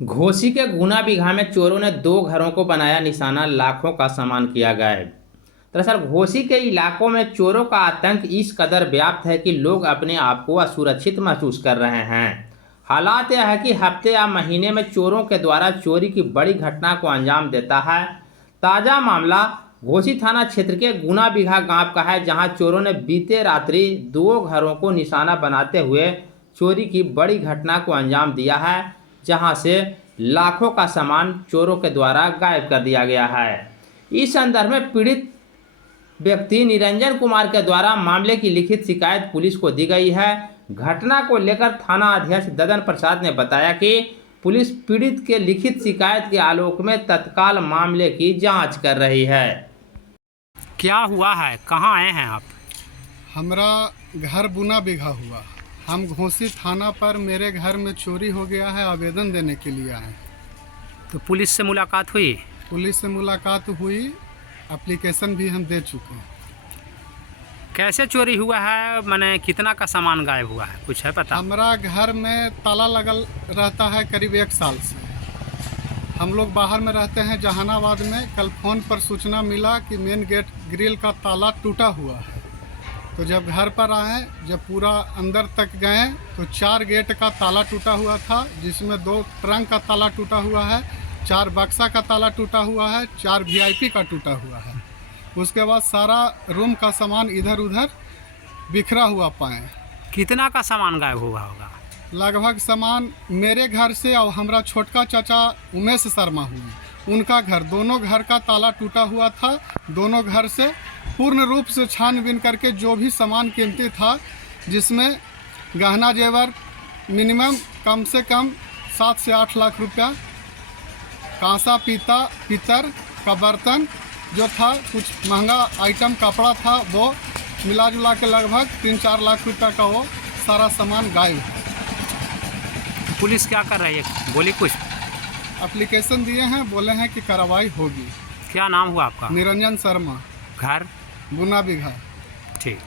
घोसी के गुना बिगहा में चोरों ने दो घरों को बनाया निशाना, लाखों का सामान किया गायब। दरअसल घोसी के इलाकों में चोरों का आतंक इस कदर व्याप्त है कि लोग अपने आप को असुरक्षित महसूस कर रहे हैं। हालात यह है कि हफ्ते या महीने में चोरों के द्वारा चोरी की बड़ी घटना को अंजाम देता है। ताज़ा मामला घोसी थाना क्षेत्र के गुना बिगहा गांव का है, जहां चोरों ने बीते रात्रि दो घरों को निशाना बनाते हुए चोरी की बड़ी घटना को अंजाम दिया है, जहां से लाखों का सामान चोरों के द्वारा गायब कर दिया गया है। इस संदर्भ में पीड़ित व्यक्ति निरंजन कुमार के द्वारा मामले की लिखित शिकायत पुलिस को दी गई है। घटना को लेकर थाना अध्यक्ष ददन प्रसाद ने बताया कि पुलिस पीड़ित के लिखित शिकायत के आलोक में तत्काल मामले की जांच कर रही है। क्या हुआ है, कहाँ आए हैं आप? हमरा घर बुना बिघा हुआ। हम घोसी थाना पर मेरे घर में चोरी हो गया है, आवेदन देने के लिए आए। तो पुलिस से मुलाकात हुई? पुलिस से मुलाकात हुई, एप्लीकेशन भी हम दे चुके हैं। कैसे चोरी हुआ है, माने कितना का सामान गायब हुआ है, कुछ है पता? हमारा घर में ताला लगल रहता है करीब 1 साल से। हम लोग बाहर में रहते हैं जहानाबाद में। कल फ़ोन पर सूचना मिला कि मेन गेट ग्रिल का ताला टूटा हुआ है। तो जब घर पर आए, जब पूरा अंदर तक गए तो 4 गेट का ताला टूटा हुआ था, जिसमें 2 ट्रंक का ताला टूटा हुआ है, 4 बक्सा का ताला टूटा हुआ है, 4 VIP का टूटा हुआ है। उसके बाद सारा रूम का सामान इधर उधर बिखरा हुआ पाए। कितना का सामान गायब हुआ होगा? लगभग सामान मेरे घर से और हमारा छोटका चाचा उमेश शर्मा हुई, उनका घर, दोनों घर का ताला टूटा हुआ था। दोनों घर से पूर्ण रूप से छानबीन करके जो भी सामान कीमती था, जिसमें गहना जेवर मिनिमम कम से कम 7 से 8 लाख रुपया, कांसा पीतल का बर्तन जो था, कुछ महंगा आइटम कपड़ा था, वो मिला जुला के लगभग 3-4 लाख रुपया का वो सारा सामान गायब है। पुलिस क्या कर रही है, बोली कुछ? एप्लीकेशन दिए हैं, बोले हैं कि कार्रवाई होगी। क्या नाम हुआ आपका? निरंजन शर्मा, घर? गुना बिघा। ठीक।